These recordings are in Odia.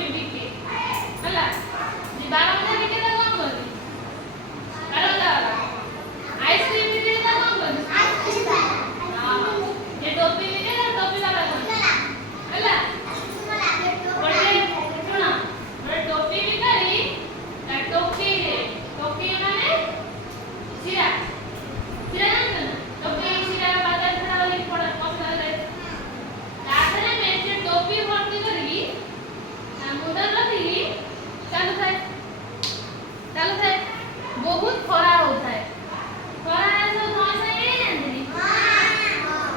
ଟୋପି ବିକେ ହେଲା ବାରମଜା ବିକେ ତା କଣ କରନ୍ତି ବାରମଜା ବାଲା ଆଇସ୍କ୍ରିମ ବିକେ ତା କଣ କରନ୍ତି ये टोपी बिके ना टोपी वाला कौन ହେଲା ଗୋଟେ ଶୁଣ ଗୋଟେ ଟୋପି ବିକାରି ତା ଟୋପି ମାନେ ଶିରା ଜାଣିଛ ନା ଟୋପି ଶିରା ବାଦାମ ଛଡା ବୋଲି ପଡା ମସଲାରେ ତା ଦେହରେ ମେଞ୍ଚେ ଟୋପି ଭର୍ତ୍ତି କରିକି ତା ମୁଣ୍ଡରେ ରଖିକି ଚାଲୁଥାଏ ବହୁତ ଖରା ହଉଥାଏ ଖରା ସବୁ ମଣିଷ ହେଇଯାଆନ୍ତିନି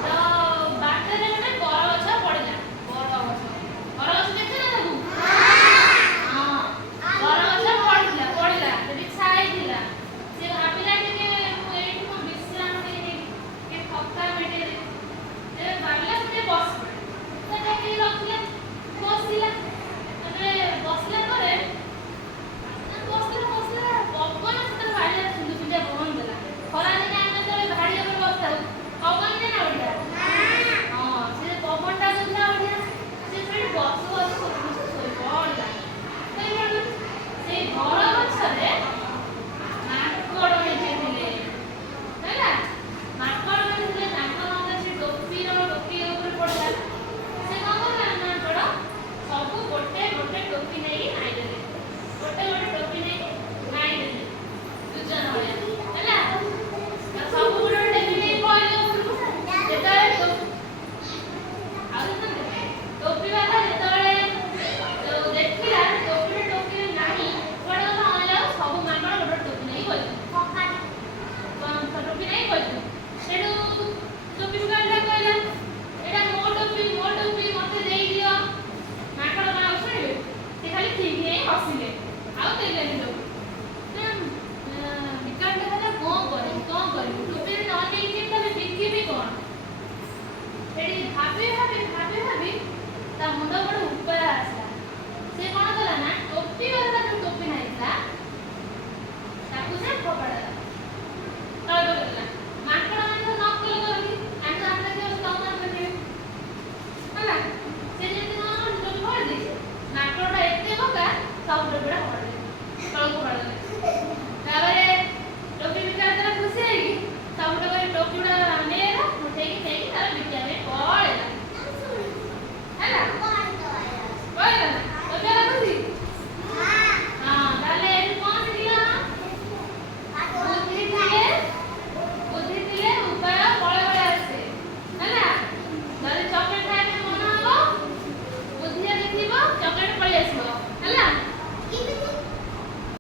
ତ ବାଟରେ ଗୋଟେ ବରଗଛ ପଡିଲା ବରଗଛ ଦେଖିଛ ନା ସବୁ ହଁ ବରଗଛ ପଡିଲା ସେଠି ଛାଇ ଥିଲା ସେ ଭାବିଲା ଟିକେ ମୁଁ ଏଇଠି ମୋ ବିଶ୍ରାମ ନେଇନି ଟିକେ ଥକା ମିଟେଇବି ସେ ଭାବିଲା ସେ ବସିପଡେ ସେ ଟେକିକି ରଖିଲା ବସିଲା ବସିଲା ପରେ ପବନ ସେଟା ଭାଡ଼ିଆ ସୁନ୍ଦର ପବନ ଦେଲା ଖରା ଦିନେ ଆମେ ଯେତେବେଳେ ଭାଡ଼ି ଉପରେ ବସିଥାଉ ପବନ ଦିଏ ନା ବଢିଆ ହଁ ସେ ପବନଟା ଦେଲା ବଢିଆ ସେ ସେଠି ବସୁ ଶୋଇପଡ଼ିଲା ସେଇ ବର ଗଛରେ ମାଙ୍କଡ଼ ହେଇଥିଲେ ହେଲା ମାଙ୍କଡ଼ ହେଇଥିଲେ ତାଙ୍କ ମତେ ସେ ଟୋପି ଉପରେ ପଡ଼ିଲା ସେ କଣ କଲା ମାଙ୍କଡ଼ ସବୁ ଗୋଟେ ଟୋପି ନେଇକି ନାଇଦେଲେ ଗୋଟେ ଟୋପି ନେଇକି ନାଇଦେଲେ ଦୁଜନ ଭଳିଆ ହେଲା ସବୁ ଗୋଟେ ଟୋପି ନେଇ ପଳେଇଲେ ଉପରକୁ ଯେତେବେଳେ ଟୋପି ବାଲା ଯେତେବେଳେ ଦେଖିଲା ଟୋପି ନାହିଁ କୁଆଡ଼େ ଗଲା ଅନେଇଲା ସବୁ ମାଙ୍କଡ଼ ଗୋଟେ ଟୋପି ନେଇ କହିଥିଲେ ଟୋପି ନେଇ କହିଥିଲେ ସେଠୁ ଟୋପି ବାଲା କହିଲା ଏଇଟା ମୋ ଟୋପି ମତେ ଦେଇଦିଅ ମାଙ୍କଡ଼ ମାନେ ଆଉ ଶୁଣିବେ ସେ ଖାଲି ଠିକ୍ ହେଇ ହସିଲେ ଆଉ ଦେଲେନି ଟୋପି ବିକାଣ୍ଡ ହେଲା କଣ କରିବୁ ଟୋପିରେ ନ ନେଇକି ତାହେଲେ ବିକିବି କଣ ସେଠି ଭାବି ତା ମୁଣ୍ଡ ଗୋଟେ ଉପାୟ ଆସିଲା ସେ କଣ କଲା ନା ଟୋପି ବାଲା ଯୋଉ ଟୋପି ନାଇଥିଲା ତାକୁ ସେ ଫୋପାଡ଼ିଲା ତଳେ ପକେଇଦେଲା ମାଙ୍କଡ଼ ମାନେ ତ ନକଲ କରନ୍ତି ଆମେ କେବେ ତମ କରିବେ ହେଲା ସେ ଯେମିତି ଟୋପି ଫୋପାଡ଼ି ଦେଇଛି ମାଙ୍କଡ଼ଟା ଏତେ ବୋକା ସବୁ ଟୋପିଟା ଫୋପାଡ଼ି ତଳକୁ ଫୋପାଡ଼ିଦେଲା